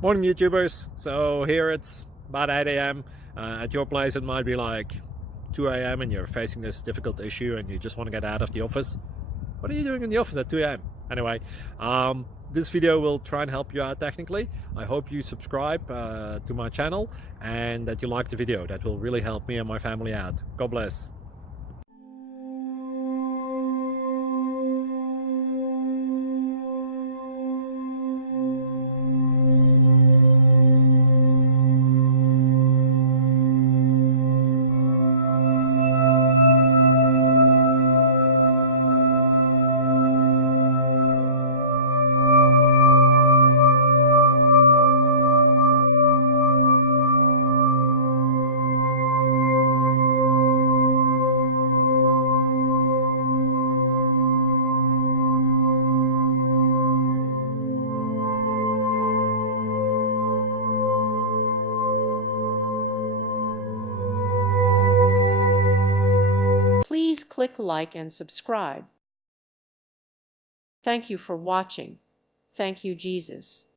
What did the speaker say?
Morning YouTubers. So here it's about 8 a.m. At your place it might be like 2 a.m. and you're facing this difficult issue and you just want to get out of the office. What are you doing in the office at 2 a.m.? Anyway, this video will try and help you out technically. I hope you subscribe to my channel and that you like the video. That will really help me and my family out. God bless. Please click like and subscribe. Thank you for watching. Thank you, Jesus.